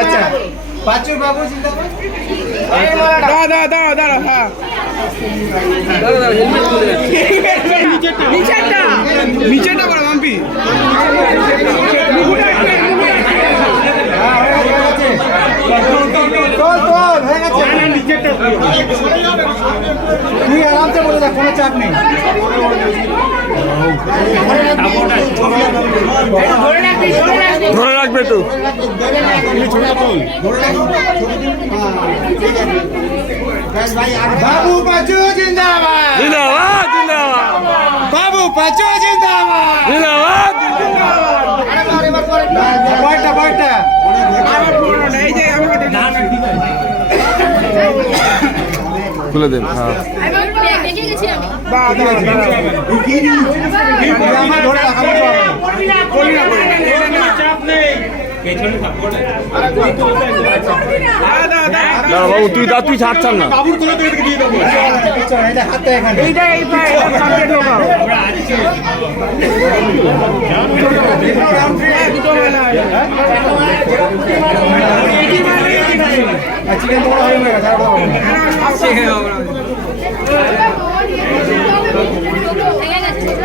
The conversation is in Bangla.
আচ্ছা পাঁচু বাবু জিন্দাবাদ। দাঁড়া হ্যাঁ নিচেটা বড় মাম্পি তুই আরামসে বলে যা, কোনো চাপ নেই। ধরে রাখবে একটু। বাবু পাঁচু জিন্দাবাদ, জিন্দাবাদ জিন্দাবাদ বাবু পাঁচু জিন্দাবাদ। জিন্দাবাদ। বয়টা বয়টা খুলে দেন। হ্যাঁ আমার ধরে রাখাবো দাঁড়া বাবু, তুই ছাড়ছান না। হাতটা এখানে চিকেন বড় হয়ে গেছে।